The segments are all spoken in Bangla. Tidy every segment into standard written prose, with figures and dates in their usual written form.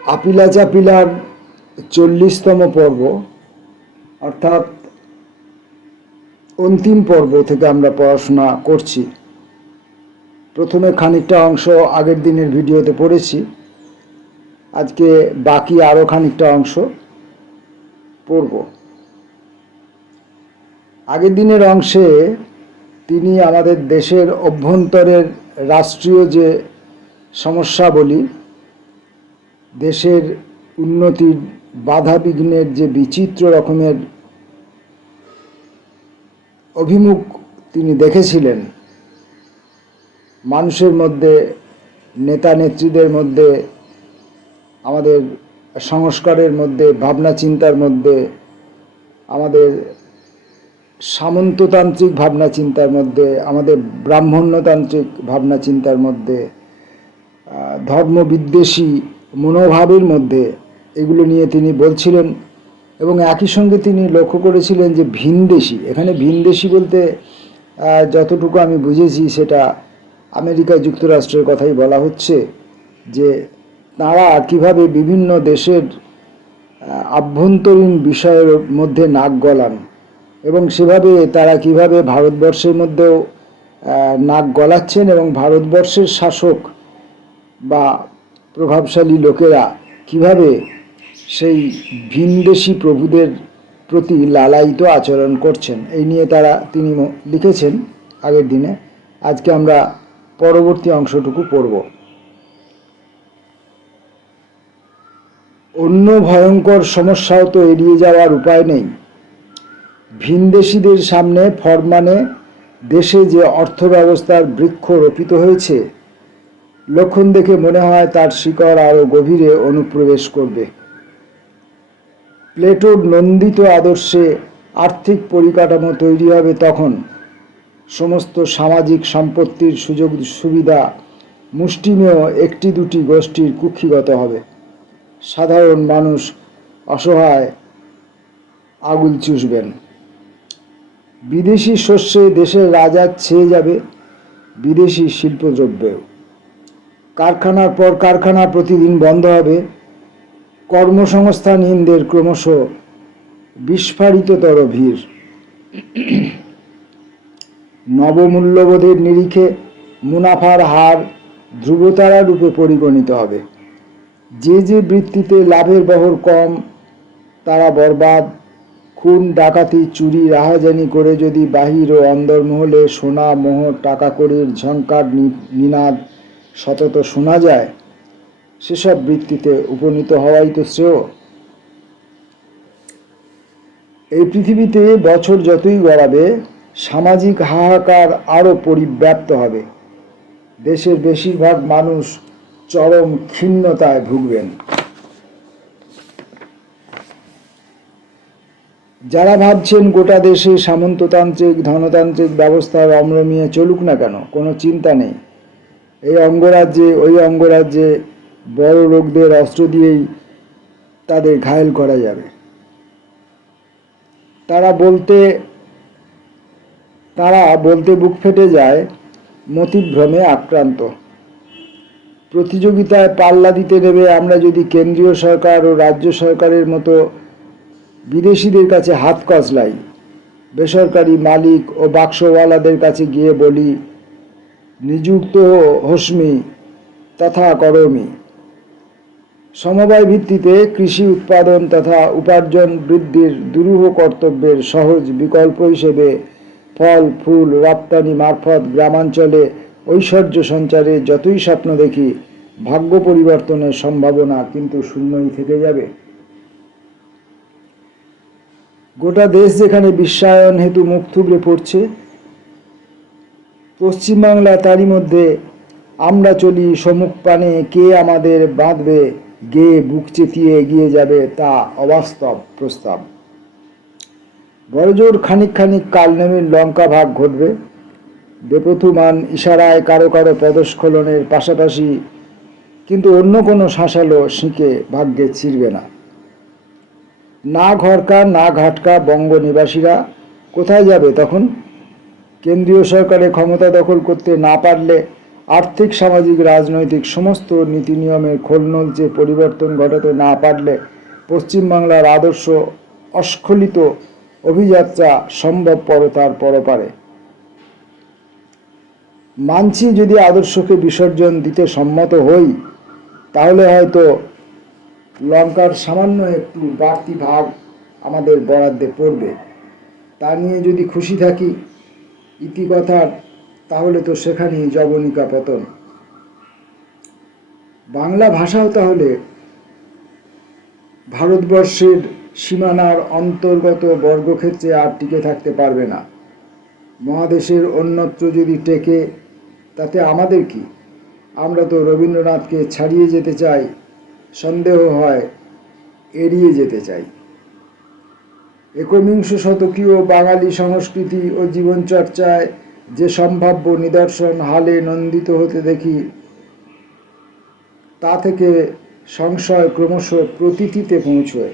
আপিলা চাপিলার 40তম পর্ব, অর্থাৎ অন্তিম পর্ব থেকে আমরা পড়াশোনা করছি। প্রথমে খানিকটা অংশ আগের দিনের ভিডিওতে পড়েছি, আজকে বাকি আরও খানিকটা অংশ পড়ব। আগের দিনের অংশে তিনি আমাদের দেশের অভ্যন্তরের রাষ্ট্রীয় যে সমস্যাবলী, দেশের উন্নতির বাধা বিঘ্নের যে বিচিত্র রকমের অভিমুখ তিনি দেখেছিলেন, মানুষের মধ্যে, নেতা নেত্রীদের মধ্যে, আমাদের সংস্কারের মধ্যে, ভাবনা চিন্তার মধ্যে, আমাদের সামন্ততান্ত্রিক ভাবনা চিন্তার মধ্যে, আমাদের ব্রাহ্মণ্যতান্ত্রিক ভাবনা চিন্তার মধ্যে, ধর্মবিদ্বেষী মনোভাবের মধ্যে, এগুলো নিয়ে তিনি বলছিলেন। এবং একই সঙ্গে তিনি লক্ষ্য করেছিলেন যে ভিনদেশী, এখানে ভিনদেশী বলতে যতটুকু আমি বুঝেছি সেটা আমেরিকা যুক্তরাষ্ট্রের কথাই বলা হচ্ছে, যে তারা কিভাবে বিভিন্ন দেশের আভ্যন্তরীণ বিষয়ের মধ্যে নাক গলান এবং সেভাবে তারা কিভাবে ভারতবর্ষের মধ্যেও নাক গলাচ্ছেন এবং ভারতবর্ষের শাসক বা প্রভাবশালী লোকেরা কিভাবে সেই ভিনদেশী প্রভুদের প্রতি লালায়িত আচরণ করছেন, এই নিয়ে তিনি লিখেছেন আগের দিনে। আজকে আমরা পরবর্তী অংশটুকু পড়ব। অন্য ভয়ঙ্কর সমস্যাও তো এড়িয়ে যাওয়ার উপায় নেই। ভিনদেশীদের সামনে ফরমানে দেশে যে অর্থব্যবস্থার বৃক্ষ রোপিত হয়েছে, লক্ষণ দেখে মনে হয় তার শিকড় আরও গভীরে অনুপ্রবেশ করবে। প্লেটোর নন্দিত আদর্শে আর্থিক পরিকাঠামো তৈরি হবে তখন সমস্ত সামাজিক সম্পত্তির সুযোগ সুবিধা মুষ্টিমেয় একটি দুটি গোষ্ঠীর কুক্ষিগত হবে। সাধারণ মানুষ অসহায় আগুল চুষবেন। বিদেশি শস্যে দেশের রাজা ছেয়ে যাবে, বিদেশি শিল্পদ্রব্যেও। কারখানার পর কারখানা প্রতিদিন বন্ধ হবে। কর্মসংস্থানহীনদের ক্রমশ বিস্ফারিততর ভিড়। নবমূল্যবোধের নিরিখে মুনাফার হার ধ্রুবতারা রূপে পরিগণিত হবে। যে যে বৃত্তিতে লাভের বহর কম তারা বরবাদ। খুন ডাকাতি চুরি রাহাজানি করে যদি বাহির ও অন্দরমহলে সোনা মোহর টাকা কড়ির ঝংকার নিনাদ সতত শোনা যায়, সেসব বৃত্তিতে উপনীত হওয়াই তো শ্রেয়। এই পৃথিবীতে বছর যতই গড়াবে সামাজিক হাহাকার আরও পরিব্যাপ্ত হবে। দেশের বেশিরভাগ মানুষ চরম ক্ষীণতায় ভুগবেন। যারা ভাবছেন গোটা দেশে সামন্ততান্ত্রিক ধনতান্ত্রিক ব্যবস্থা রমরমিয়ে চলুক না কেন, কোনো চিন্তা নেই। এই অঙ্গরাজ্যে ওই অঙ্গরাজ্যে বড় লোকদের অস্ত্র দিয়েই তাদের ঘায়েল করা যাবে। তারা বলতে বুক ফেটে যায়, মতিভ্রমে আক্রান্ত। প্রতিযোগিতায় পাল্লা দিতে নেবে আমরা যদি কেন্দ্রীয় সরকার ও রাজ্য সরকারের মতো বিদেশিদের কাছে হাত কচলাই, বেসরকারি মালিক ও বাক্সওয়ালাদের কাছে গিয়ে বলি, নিযুক্ত হস্মি তথা করমি। সমবায় ভিত্তিতে কৃষি উৎপাদন তথা উপার্জন বৃদ্ধির দুরূহ কর্তব্যের সহজ বিকল্প হিসেবে ফল ফুল রপ্তানি মারফত গ্রামাঞ্চলে ঐশ্বর্য সঞ্চারে যতই স্বপ্ন দেখি, ভাগ্য পরিবর্তনের সম্ভাবনা কিন্তু শূন্যই থেকে যাবে। গোটা দেশ যেখানে বিশ্বায়ন হেতু মুখ থুবড়ে পড়ছে, পশ্চিমবাংলা তারই মধ্যে আমরা চলি সম্মুখ পানে, কে আমাদের বাঁধবে গেয়ে বুক চেতিয়ে এগিয়ে যাবে, তা অবাস্তব প্রস্তাব। বড়জোর খানিক খানিক কালনেমির লঙ্কা ভাগ ঘটবে। বেপথুমান ইশারায় কারো কারো পদস্খলনের পাশাপাশি কিন্তু অন্য কোনো শাঁসালো শিঁকে ভাগ্যে ছিঁড়বে না। না ঘরকা না ঘাটকা বঙ্গ নিবাসীরা কোথায় যাবে তখন? কেন্দ্রীয় সরকারে ক্ষমতা দখল করতে না পারলে আর্থিক, সামাজিক, রাজনৈতিক সমস্ত নীতি নিয়মের খোলনলচে পরিবর্তন ঘটাতে না পারলে পশ্চিমবাংলার আদর্শ অস্খলিত অভিযাত্রা সম্ভবপরতার পরপারে। মানছি যদি আদর্শকে বিসর্জন দিতে সম্মত হই, তাহলে হয়তো লঙ্কার সামান্য একটু বাড়তি ভাগ আমাদের বরাদ্দে পড়বে। তা নিয়ে যদি খুশি থাকি ইতিকথার, তাহলে তো সেখানেই জবনিকা পতন। বাংলা ভাষাও তাহলে ভারতবর্ষের সীমানার অন্তর্গত বর্গক্ষেত্রে আর টিকে থাকতে পারবে না। মহাদেশের অন্যত্র যদি টেকে, তাতে আমাদের কি? আমরা তো রবীন্দ্রনাথকে ছাড়িয়ে যেতে চাই, সন্দেহ হয় এড়িয়ে যেতে চাই। একবিংশ শতকীয় বাঙালি সংস্কৃতি ও জীবনচর্চায় যে সম্ভাব্য নিদর্শন হালে নন্দিত হতে দেখি, তা থেকে সংশয় ক্রমশ প্রতীতিতে পৌঁছয়।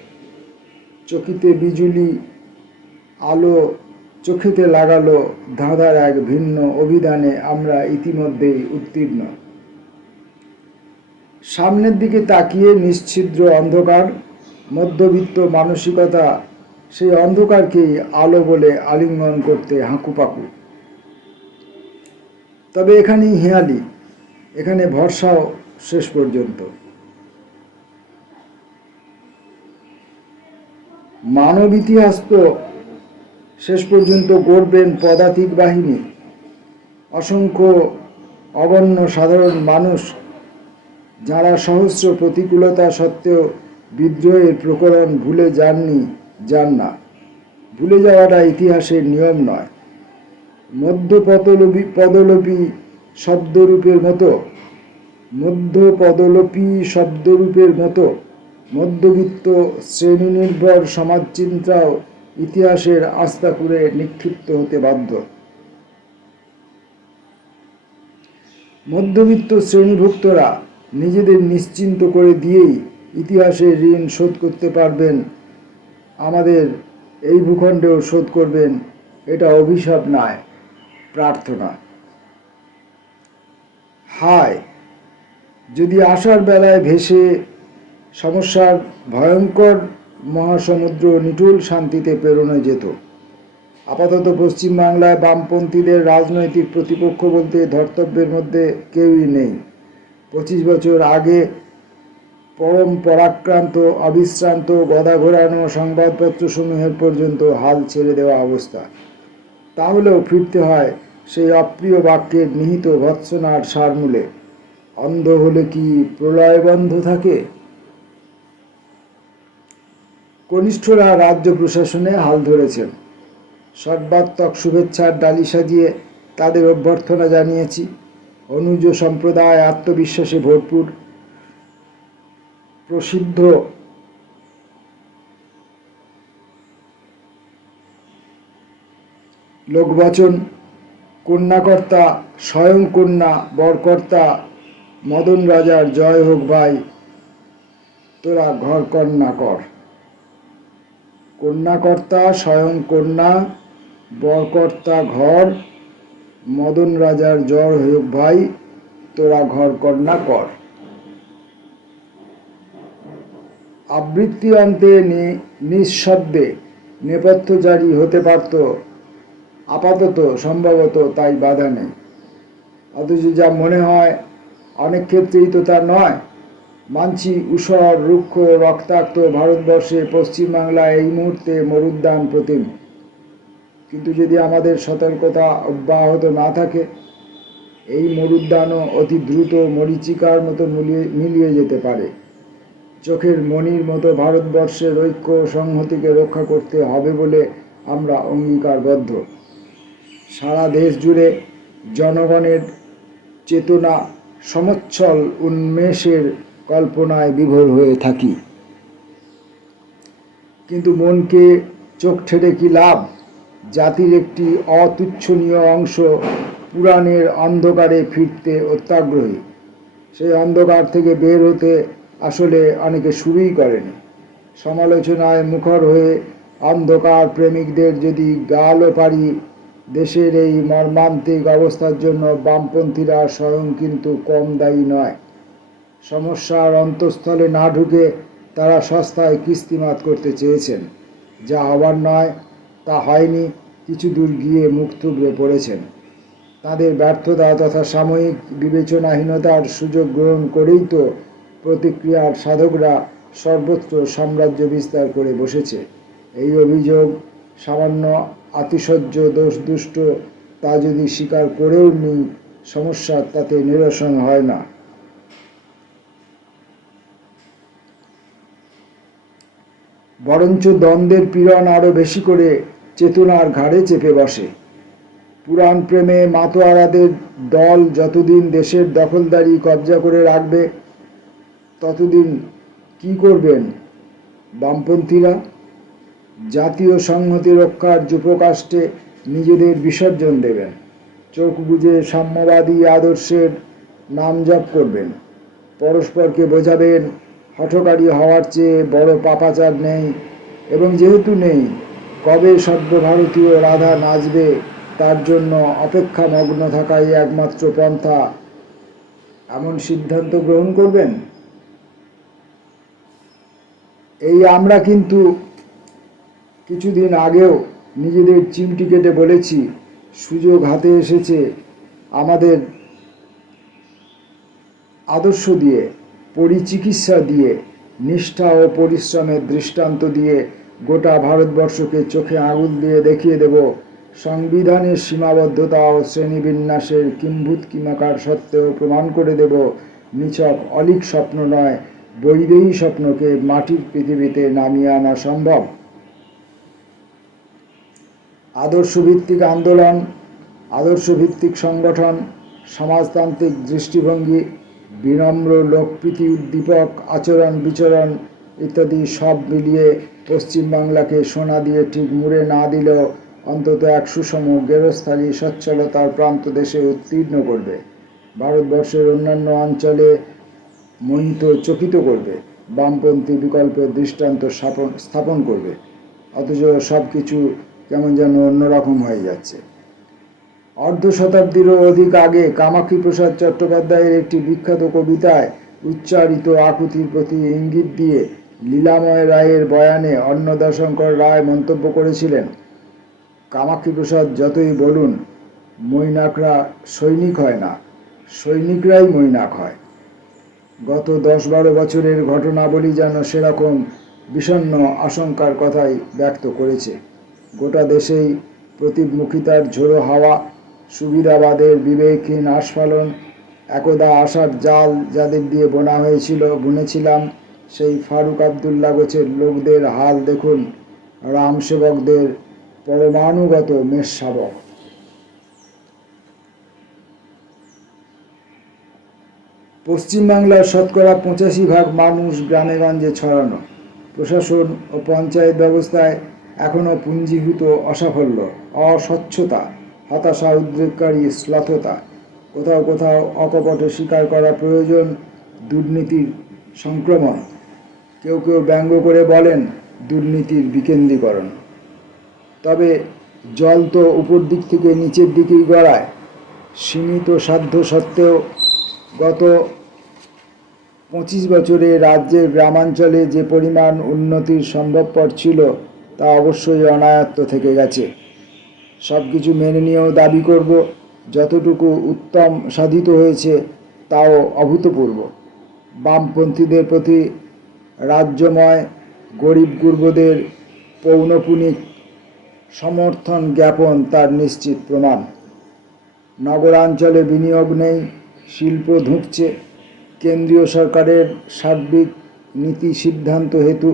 চকিতে বিজুলি আলো চোখেতে লাগালো ধাঁধার এক ভিন্ন অভিধানে আমরা ইতিমধ্যেই উত্তীর্ণ। সামনের দিকে তাকিয়ে নিশ্ছিদ্র অন্ধকার, মধ্যবিত্ত মানসিকতা সেই অন্ধকারকেই আলো বলে আলিঙ্গন করতে হাঁকুপাকু। তবে এখানেই হেঁয়ালি, এখানে ভরসাও শেষ পর্যন্ত। মানব ইতিহাস তো শেষ পর্যন্ত গড়বেন পদাতিক বাহিনী। অসংখ্য অগণ্য সাধারণ মানুষ যারা সহস্র প্রতিকূলতা সত্ত্বেও বিদ্রোহের প্রকরণ ভুলে যান না। ভুলে যাওয়াটা ইতিহাসের নিয়ম নয়। মধ্যপদলোপী শব্দরূপের মতো মধ্যবিত্ত শ্রেণীনির্ভর সমাজচিন্তাও ইতিহাসের আস্তাকুঁড়ে নিক্ষিপ্ত হতে বাধ্য। মধ্যবিত্ত শ্রেণীভুক্তরা নিজেদের নিশ্চিন্ত করে দিয়েই ইতিহাসের ঋণ শোধ করতে পারবেন, আমাদের এই ভূখণ্ডেও শোধ করবেন। এটা অভিশাপ নয়, প্রার্থনা। হায়, যদি আসার বেলায় ভেসে সমস্যার ভয়ঙ্কর মহাসমুদ্র নিটুল শান্তিতে পেরোনো যেত। আপাতত পশ্চিমবাংলায় বামপন্থীদের রাজনৈতিক প্রতিপক্ষ বলতে ধর্তব্যের মধ্যে কেউই নেই। 25 বছর আগে পরম পরাক্রান্ত অবিশ্রান্ত গদা ঘোরানো সংবাদপত্রসমূহের পর্যন্ত হাল ছেড়ে দেওয়া অবস্থা। তাহলেও ফিরতে হয় সেই অপ্রিয় বাক্যের নিহিত ভৎসনার সারমূলে। অন্ধ হলে কি প্রলয় বন্ধ থাকে? কনিষ্ঠরা রাজ্য প্রশাসনে হাল ধরেছেন। সর্বাত্মক শুভেচ্ছার ডালি সাজিয়ে তাদের অভ্যর্থনা জানিয়েছি। অনুজ সম্প্রদায় আত্মবিশ্বাসে ভরপুর। প্রসিদ্ধ লোকবচন, কন্যাকর্তা স্বয়ং কন্যা বরকর্তা মদন রাজার জয় হোক ভাই, তোরা ঘর কন্যা কর। কন্যাকর্তা স্বয়ং কন্যা বরকর্তা ঘর, মদন রাজার জয় হোক ভাই, তোরা ঘর কন্যা কর। আবৃত্তি অন্তে নিঃশব্দে নেপথ্য জারি হতে পারত, আপাতত সম্ভবত তাই বাধা নেই। অথচ যা মনে হয় অনেক ক্ষেত্রেই তো তা নয়। মানছি ঊষর রুক্ষ রক্তাক্ত ভারতবর্ষে পশ্চিমবাংলা এই মুহূর্তে মরুদ্যান প্রতিম। কিন্তু যদি আমাদের সতর্কতা অব্যাহত না থাকে, এই মরুদ্যানও অতি দ্রুত মরীচিকার মতো মিলিয়ে যেতে পারে। চোখের মণির মতো ভারতবর্ষের ঐক্য সংহতিকে রক্ষা করতে হবে বলে আমরা অঙ্গীকারবদ্ধ। সারা দেশ জুড়ে জনগণের চেতনা সমচ্ছল উন্মেষের কল্পনায় বিভোর হয়ে থাকি। কিন্তু মনকে চোখ ঠেলে কি লাভ? জাতির একটি অতুচ্ছনীয় অংশ পুরাণের অন্ধকারে ফিরতে অত্যাগ্রহী। সেই অন্ধকার থেকে বের হতে আসলে অনেকে শুরুই করেনি। সমালোচনায় মুখর হয়ে অন্ধকার প্রেমিকদের যদি গালও পারি, দেশের এই মর্মান্তিক অবস্থার জন্য বামপন্থীরা স্বয়ং কিন্তু কম দায়ী নয়। সমস্যার অন্তঃস্থলে না ঢুকে তারা সস্তায় কিস্তিমাত করতে চেয়েছেন। যা হবার নয় তা হয়নি, কিছু দূর গিয়ে মুখ থুবড়ে পড়েছেন। তাদের ব্যর্থতা তথা সাময়িক বিবেচনাহীনতার সুযোগ গ্রহণ করেই তো প্রতিক্রিয়ার সাধকরা সর্বত্র সাম্রাজ্য বিস্তার করে বসেছে। এই অভিযোগ সামান্য আতিশয্য দোষদুষ্ট তা যদি স্বীকার করেও নিই, সমস্যার তাতে নিরসন হয় না। বরঞ্চ দ্বন্দ্বের পীড়ন আরও বেশি করে চেতনার ঘাড়ে চেপে বসে। পুরাণ প্রেমে মাতোয়ারাদের দল যতদিন দেশের দখলদারি কবজা করে রাখবে, ততদিন কি করবেন বামপন্থীরা? জাতীয় সংহতি রক্ষার যুপকাষ্ঠে নিজেদের বিসর্জন দেবেন, চোখ বুজে সাম্যবাদী আদর্শের নাম জপ করবেন, পরস্পরকে বোঝাবেন হঠকারী হওয়ার চেয়ে বড় পাপাচার নেই, এবং যেহেতু নেই, কবে সর্বভারতীয় রাধা নাচবে তার জন্য অপেক্ষামগ্ন থাকাই একমাত্র পন্থা, এমন সিদ্ধান্ত গ্রহণ করবেন। এই আমরা কিন্তু কিছুদিন আগেও নিজেদের চিমটি কেটে বলেছি, সুযোগ হাতে এসেছে আমাদের আদর্শ দিয়ে, পরিচিকিৎসা দিয়ে, নিষ্ঠা ও পরিশ্রমের দৃষ্টান্ত দিয়ে গোটা ভারতবর্ষকে চোখে আঙুল দিয়ে দেখিয়ে দেব, সংবিধানের সীমাবদ্ধতা ও শ্রেণীবিন্যাসের কিম্ভূত কিমাকার সত্ত্বেও প্রমাণ করে দেব, নিছক অলীক স্বপ্ন নয়, বৈদেহী স্বপ্নকে মাটির পৃথিবীতে নামিয়ে আনা সম্ভব। আদর্শভিত্তিক আন্দোলন, আদর্শভিত্তিক সংগঠন, সমাজতান্ত্রিক দৃষ্টিভঙ্গি, বিনম্র লোকপ্রীতি উদ্দীপক আচরণ বিচরণ ইত্যাদি সব মিলিয়ে পশ্চিমবাংলাকে সোনা দিয়ে ঠিক মুড়ে না দিলেও অন্তত এক সুষম গেরস্থালী সচ্ছলতার প্রান্ত দেশে উত্তীর্ণ করবে, ভারতবর্ষের অন্যান্য অঞ্চলে মোহিত চকিত করবে, বামপন্থী বিকল্পের দৃষ্টান্ত স্থাপন করবে। অথচ সব কিছু কেমন যেন অন্যরকম হয়ে যাচ্ছে। অর্ধ শতাব্দীরও অধিক আগে কামাক্ষী প্রসাদ চট্টোপাধ্যায়ের একটি বিখ্যাত কবিতায় উচ্চারিত আকুতির প্রতি ইঙ্গিত দিয়ে লীলাময় রায়ের বয়ানে অন্নদাশঙ্কর রায় মন্তব্য করেছিলেন, কামাক্ষী প্রসাদ যতই বলুন, মৈনাকরা সৈনিক হয় না, সৈনিকরাই মৈনাক হয়। গত 10-12 বছরের ঘটনাবলী যেন সেরকম বিষণ্ণ আশঙ্কার কথাই ব্যক্ত করেছে। গোটা দেশেই প্রতিমুখিতার ঝোড়ো হাওয়া, সুবিধাবাদের বিবেকহীন আস্ফালন, একদা আশার জাল যাদের দিয়ে বুনেছিলাম, সেই ফারুক আবদুল্লা গোছের লোকদের হাল দেখুন, রামসেবকদের পরমাণুগত মেষশাবক। পশ্চিমবাংলার শতকরা 85% মানুষ গ্রামেগঞ্জে ছড়ানো। প্রশাসন ও পঞ্চায়েত ব্যবস্থায় এখনও পুঞ্জীভূত অসাফল্য, অস্বচ্ছতা, হতাশা, উদ্রেককারী শ্লথতা। কোথাও কোথাও অকপটে স্বীকার করা প্রয়োজন দুর্নীতির সংক্রমণ। কেউ কেউ ব্যঙ্গ করে বলেন দুর্নীতির বিকেন্দ্রীকরণ। তবে জল তো উপর দিক থেকে নিচের দিকেই গড়ায়। সীমিত সাধ্য সত্ত্বেও গত 25 বছরে রাজ্যের গ্রামাঞ্চলে যে পরিমাণ উন্নতির সম্ভবপর ছিল তা অবশ্যই অনায়ত্ত থেকে গেছে। সব কিছু মেনে নিয়েও দাবি করব, যতটুকু উত্তম সাধিত হয়েছে তাও অভূতপূর্ব। বামপন্থীদের প্রতি রাজ্যময় গরিব গুরবদের পৌনপুনিক সমর্থন জ্ঞাপন তার নিশ্চিত প্রমাণ। নগরাঞ্চলে বিনিয়োগ নেই, শিল্প ধুঁকছে। কেন্দ্রীয় সরকারের সার্বিক নীতি সিদ্ধান্ত হেতু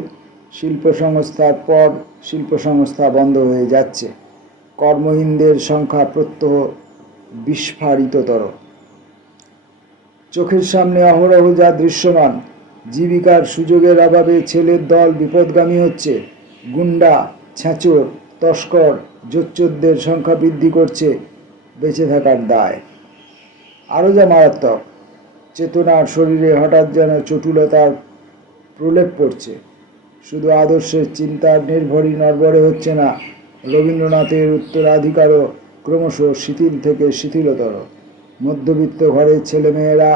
শিল্প সংস্থার পর শিল্প সংস্থা বন্ধ হয়ে যাচ্ছে। কর্মহীনদের সংখ্যা প্রত্যহ বিস্ফারিততর। চোখের সামনে অহরহ যা দৃশ্যমান, জীবিকার সুযোগের অভাবে ছেলের দল বিপদগামী হচ্ছে। গুন্ডা, ছ্যাঁচোর, তস্কর, জোচ্চোরদের সংখ্যা বৃদ্ধি করছে বেঁচে থাকার দায়। আরও যা মারাত্মক, চেতনার শরীরে হঠাৎ যেন চটুলতার প্রলেপ পড়ছে। শুধু আদর্শের চিন্তার নির্ভরই নড়বড়ে হচ্ছে না, রবীন্দ্রনাথের উত্তরাধিকারও ক্রমশ শিথিল থেকে শিথিলতর। মধ্যবিত্ত ঘরের ছেলেমেয়েরা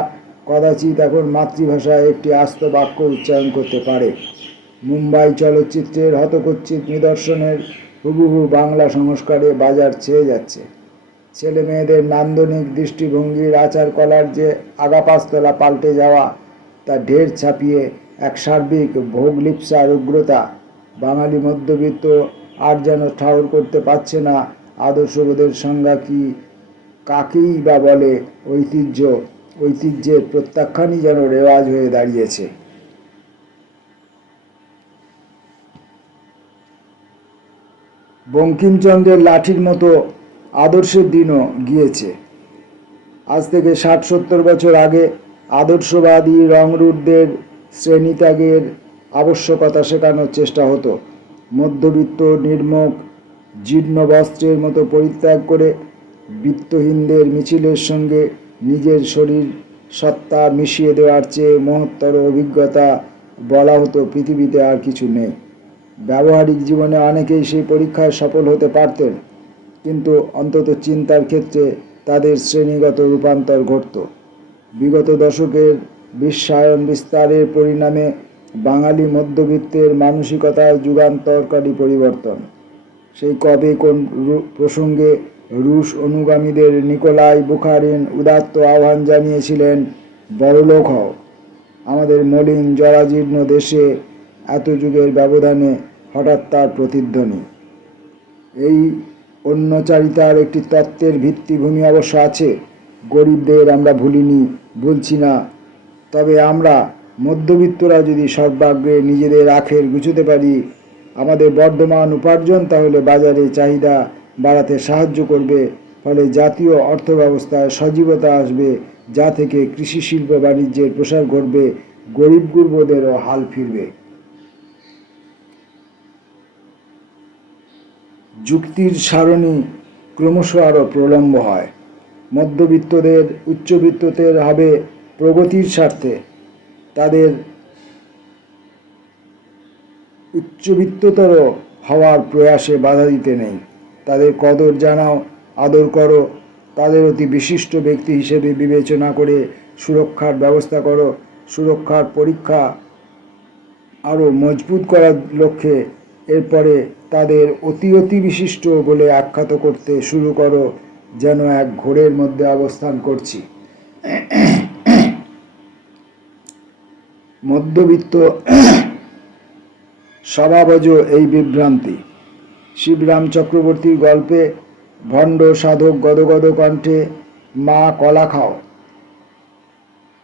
কদাচিৎ এখন মাতৃভাষায় একটি আস্ত বাক্য উচ্চারণ করতে পারে। মুম্বাই চলচ্চিত্রের হতকচ্ছিত নিদর্শনের হুবহু বাংলা সংস্কারে বাজার ছেয়ে যাচ্ছে। ছেলে মেয়েদের নান্দনিক দৃষ্টিভঙ্গির আচার কলার যে আগাপাস্তলা পাল্টে যাওয়া, তা ঢের ছাপিয়ে এক সার্বিক ভোগলিপ্সার উগ্রতা। বাঙালি মধ্যবিত্ত আর যেন ঠাউর করতে পারছে না আদর্শবোধের সংজ্ঞা কি, কাকেই বা বলে ঐতিহ্য। ঐতিহ্যের প্রত্যাখ্যানই যেন রেওয়াজ হয়ে দাঁড়িয়েছে। বঙ্কিমচন্দ্রের লাঠির মতো আদর্শের দিনও গিয়েছে। আজ থেকে 60-70 বছর আগে আদর্শবাদী রংরুটদের শ্রেণীত্যাগের আবশ্যকতা শেখানোর চেষ্টা হতো। মধ্যবিত্ত নির্মুখ জীর্ণ বস্ত্রের মতো পরিত্যাগ করে বিত্তহীনদের মিছিলের সঙ্গে নিজের শরীর সত্তা মিশিয়ে দেওয়ার চেয়ে মহত্তর অভিজ্ঞতা বলা হতো পৃথিবীতে আর কিছু নেই। ব্যবহারিক জীবনে অনেকেই সেই পরীক্ষায় সফল হতে পারতেন, কিন্তু অন্তত চিন্তার ক্ষেত্রে তাদের শ্রেণীগত রূপান্তর ঘটত। বিগত দশকের বিশ্বায়ন বিস্তারের পরিণামে বাঙালি মধ্যবিত্তের মানসিকতায় যুগান্তরকারী পরিবর্তন। সেই কবে কোন প্রসঙ্গে রুশ অনুগামীদের নিকোলাই বুখারিন উদাত্ত আহ্বান জানিয়েছিলেন, বড়লোক হও। আমাদের মলিন জরাজীর্ণ দেশে এত যুগের ব্যবধানে হঠাৎ তার প্রতিধ্বনি। এই অন্যচারিতার একটি তত্ত্বের ভিত্তিভূমি অবশ্য আছে। গরিবদের আমরা ভুলছি না, তবে আমরা মধ্যবিত্তরা যদি সর্বাগ্রে নিজেদের আখের গুছোতে পারি, আমাদের বর্ধমান উপার্জন তাহলে বাজারে চাহিদা বাড়াতে সাহায্য করবে। ফলে জাতীয় অর্থব্যবস্থায় সজীবতা আসবে, যা থেকে কৃষি শিল্প বাণিজ্যের প্রসার ঘটবে, গরিব গুরবদেরও হাল ফিরবে। যুক্তির সারণী ক্রমশ আরও প্রলম্ব হয়। মধ্যবিত্তদের উচ্চবিত্তদের হবে প্রগতির স্বার্থে, তাদের উচ্চবিত্ততর হওয়ার প্রয়াসে বাধা দিতে নেই। তাদের কদর জানাও, আদর করো, তাদের অতি বিশিষ্ট ব্যক্তি হিসেবে বিবেচনা করে সুরক্ষার ব্যবস্থা করো। সুরক্ষার পরীক্ষা আরও মজবুত করার লক্ষ্যে এরপরে তাদের অতি বিশিষ্ট বলে আখ্যাত করতে শুরু করো, যেন এক ঘোরের মধ্যে অবস্থান করছি। মধ্যবিত্ত স্বভাবজ এই বিভ্রান্তি। শিবরাম চক্রবর্তীর গল্পে ভণ্ড সাধক গদগদ কণ্ঠে মা কলা খাও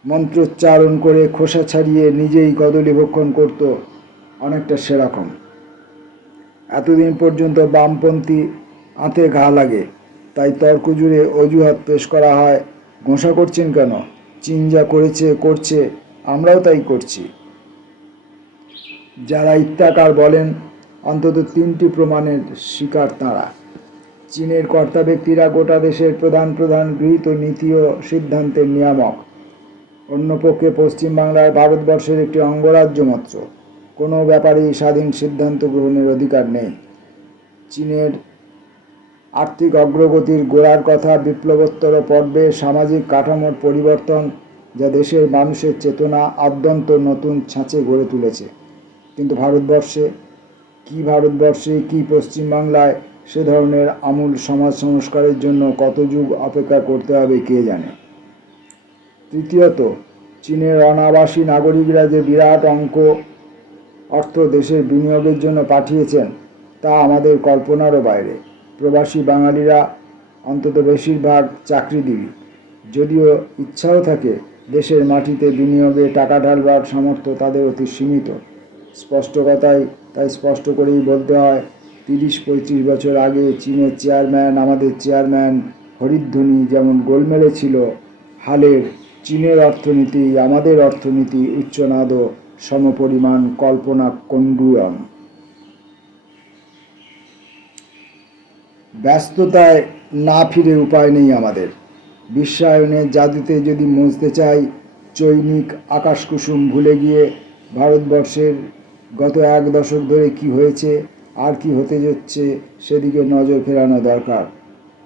মন্ত্রোচ্চারণ করে খোসা ছাড়িয়ে নিজেই কদলী ভক্ষণ করত, অনেকটা সেরকম। এতদিন পর্যন্ত বামপন্থী আঁতে ঘা লাগে, তাই তর্ক জুড়ে অজুহাত পেশ করা হয়। ঘোষা করছেন কেন? চীন যা করছে আমরাও তাই করছি। যারা ইত্যাকার বলেন, অন্তত 3টি প্রমাণের শিকার তাঁরা। চীনের কর্তা ব্যক্তিরা গোটা দেশের প্রধান গৃহীত নীতি ও সিদ্ধান্তের নিয়ামক। অন্যপক্ষে পশ্চিমবাংলার ভারতবর্ষের একটি অঙ্গরাজ্য মাত্র, কোনো ব্যাপারেই স্বাধীন সিদ্ধান্ত গ্রহণের অধিকার নেই। চীনের আর্থিক অগ্রগতির গোড়ার কথা বিপ্লবোত্তর পর্বে সামাজিক কাঠামোর পরিবর্তন, যা দেশের মানুষের চেতনা আদ্যন্ত নতুন ছাঁচে গড়ে তুলেছে। কিন্তু ভারতবর্ষে কি পশ্চিমবাংলায় সে ধরনের আমূল সমাজ সংস্কারের জন্য কত যুগ অপেক্ষা করতে হবে কে জানে। তৃতীয়ত, চীনের অনাবাসী নাগরিকরা যে বিরাট অঙ্ক অর্থ দেশের বিনিয়োগের জন্য পাঠিয়েছেন, তা আমাদের কল্পনারও বাইরে। প্রবাসী বাঙালিরা অন্তত বেশিরভাগ চাকরিজীবী, যদিও ইচ্ছাও থাকে দেশের মাটিতে বিনিয়োগে টাকা ঢালবার সামর্থ্য তাদের অতি সীমিত। তাই স্পষ্ট করেই বলতে হয়, 30-35 বছর আগে চীনের চেয়ারম্যান আমাদের চেয়ারম্যান হরিধ্বনি যেমন গোলমেলে ছিল, হালের চীনের অর্থনীতি আমাদের অর্থনীতি উচ্চনাদ সমপরিমাণ কল্পনা কণ্ডুয়ম। ব্যস্ততায় না ফিরে উপায় নেই আমাদের। বিশ্বায়নের জাদুতে যদি মজতে চাই, চৈনিক আকাশকুসুম ভুলে গিয়ে ভারতবর্ষের গত 1 দশক ধরে কি হয়েছে আর কি হতে যাচ্ছে সেদিকে নজর ফেরানো দরকার।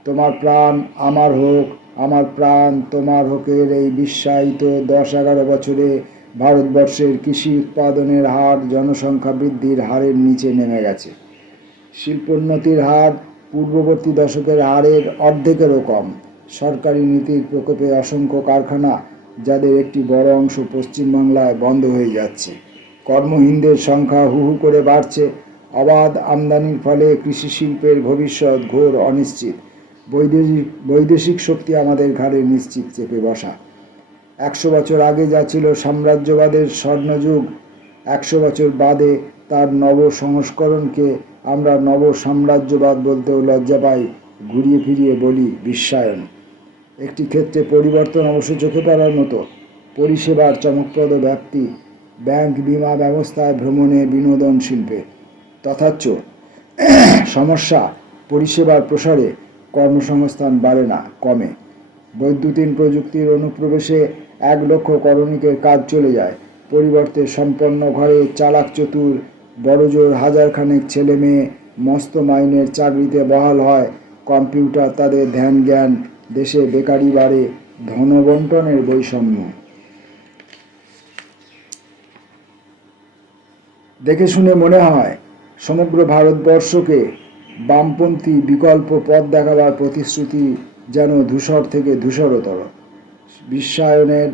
তোমার প্রাণ আমার হোক, আমার প্রাণ তোমার হোকের এই বিশ্বায়িত 10-11 বছরে ভারতবর্ষের কৃষি উৎপাদনের হার জনসংখ্যা বৃদ্ধির হারের নিচে নেমে গেছে। শিল্পোন্নতির হার পূর্ববর্তী দশকের হারের অর্ধেকেরও কম। সরকারি নীতির প্রকোপে অসংখ্য কারখানা, যাদের একটি বড় অংশ পশ্চিমবাংলায়, বন্ধ হয়ে যাচ্ছে। কর্মহীনদের সংখ্যা হু হু করে বাড়ছে। অবাধ আমদানির ফলে কৃষি শিল্পের ভবিষ্যৎ ঘোর অনিশ্চিত। বৈদেশিক শক্তি আমাদের ঘাড়ে নিশ্চিত চেপে বসা। 100 বছর আগে যা ছিল সাম্রাজ্যবাদের স্বর্ণযুগ, 100 বছর বাদে তার নব সংস্করণকে আমরা নব সাম্রাজ্যবাদ বলতেও লজ্জা পাই। ঘুরিয়ে ফিরিয়ে বলি বিশ্বায়ন। একটি ক্ষেত্রে পরিবর্তন অবশ্য চোখে পড়ার মতো। পরিষেবার চমকপ্রদ ব্যাপ্তি, ব্যাংক, বীমা ব্যবস্থায়, ভ্রমণে, বিনোদন শিল্পে। তথাচ সমস্যা, পরিষেবার প্রসারে কর্মসংস্থান বাড়ে না, কমে। বৈদ্যুতিন প্রযুক্তির অনুপ্রবেশে 1 লক্ষ করণিকের কাজ চলে যায়। পরিবর্তে সম্পন্ন ঘরে চালাক চতুর বড়জোর 1000 খানেক ছেলে মেয়ে মস্ত মাইনের চাকরিতে বহাল হয়। কম্পিউটার তাদের ধ্যান জ্ঞান। দেশে বেকারি বাড়ে, ধনবন্টনের বৈষম্য। দেখে শুনে মনে হয় সমগ্র ভারতবর্ষকে বামপন্থী বিকল্প পথ দেখাবার প্রতিশ্রুতি যেন ধূসর থেকে ধূসরতর। বিশ্বায়নের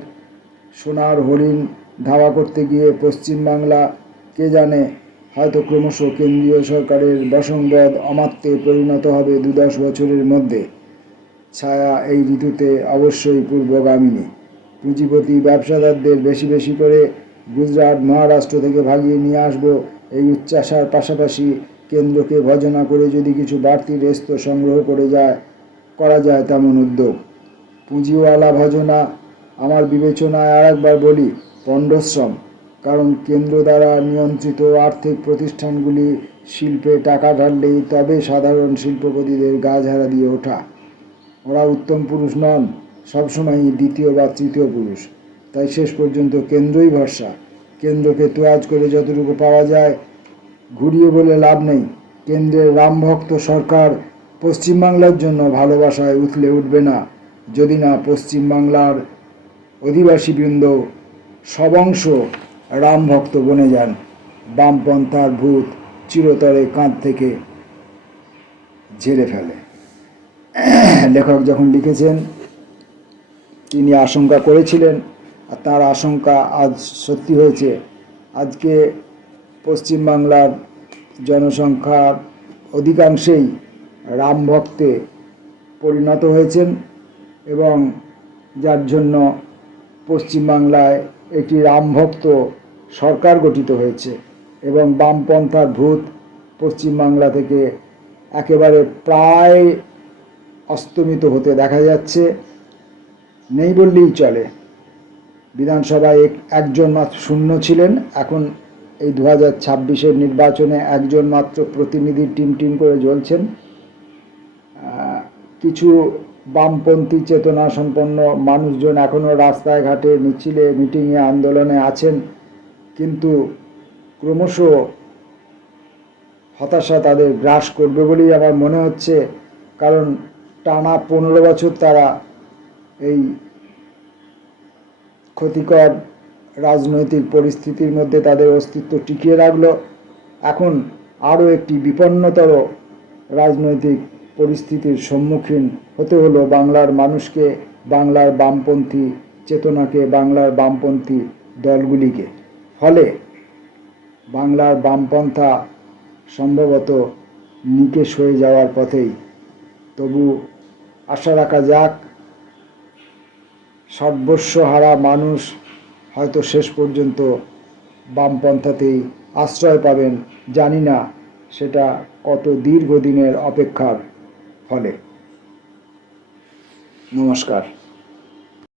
সোনার হরিণ ধাওয়া করতে গিয়ে পশ্চিমবাংলা, কে জানে, হয়তো ক্রমশ কেন্দ্রীয় সরকারের বশংবদ অমাত্যে পরিণত হবে 2-10 বছরের মধ্যে। ছায়া এই ঋতুতে অবশ্যই পূর্বগামিনী। পুঁজিপতি ব্যবসাদারদের বেশি বেশি করে গুজরাট, মহারাষ্ট্র থেকে ভাগিয়ে নিয়ে আসবো, এই উচ্চাশার পাশাপাশি কেন্দ্রকে ভজনা করে যদি কিছু বাড়তি রেস্ত সংগ্রহ করা যায় তেমন উদ্যোগ। পুঁজিওয়ালা ভজনা আমার বিবেচনায় আরেকবার বলি পণ্ডশ্রম। কারণ কেন্দ্র দ্বারা নিয়ন্ত্রিত আর্থিক প্রতিষ্ঠানগুলি শিল্পে টাকা ঢাললেই তবে সাধারণ শিল্পপতিদের গা ঝাড়া দিয়ে ওঠা। ওরা উত্তম পুরুষ নন, সবসময়ই দ্বিতীয় বা তৃতীয় পুরুষ। তাই শেষ পর্যন্ত কেন্দ্রই ভরসা। কেন্দ্রকে তোয়াজ করে যতটুকু পাওয়া যায়, ঘুরিয়ে বলে লাভ নেই। কেন্দ্রের রামভক্ত সরকার পশ্চিমবাংলার জন্য ভালোবাসায় উথলে উঠবে না, যদি না পশ্চিমবাংলার অধিবাসীবৃন্দ সবংশ রামভক্ত বনে যান। বামপন্থার ভূত চিরতরে কাঁধ থেকে ঝেড়ে ফেলে। লেখক যখন লিখেছেন, তিনি আশঙ্কা করেছিলেন, আর তার আশঙ্কা আজ সত্যি হয়েছে। আজকে পশ্চিমবাংলার জনসংখ্যার অধিকাংশেই রামভক্তে পরিণত হয়েছেন, এবং যার জন্য পশ্চিমবাংলায় একটি রামভক্ত সরকার গঠিত হয়েছে, এবং বামপন্থার ভূত পশ্চিমবাংলা থেকে একেবারে প্রায় অস্তমিত হতে দেখা যাচ্ছে। নেই বললেই চলে। বিধানসভায় একজন মাত্র শূন্য ছিলেন। এখন এই 2026-এর নির্বাচনে একজন মাত্র প্রতিনিধি টিম করে জ্বলছেন। কিছু বামপন্থী চেতনা সম্পন্ন মানুষজন এখনও রাস্তায় ঘাটে, মিছিলে, মিটিংয়ে, আন্দোলনে আছেন, কিন্তু ক্রমশ হতাশা তাদের গ্রাস করবে বলেই আমার মনে হচ্ছে। কারণ টানা 15 বছর তারা এই ক্ষতিকর রাজনৈতিক পরিস্থিতির মধ্যে তাদের অস্তিত্ব টিকিয়ে রাখলো। এখন আরও একটি বিপন্নতর রাজনৈতিক পরিস্থিতির সম্মুখীন হতে হলো বাংলার মানুষকে, বাংলার বামপন্থী চেতনাকে, বাংলার বামপন্থী দলগুলিকে। ফলে বাংলার বামপন্থা সম্ভবত নিকেশ হয়ে যাওয়ার পথেই। তবু আশা রাখা যাক, সর্বস্ব হারা মানুষ হয়তো শেষ পর্যন্ত বামপন্থাতেই আশ্রয় পাবেন। জানি না সেটা কত দীর্ঘদিনের অপেক্ষার ফলে। নমস্কার।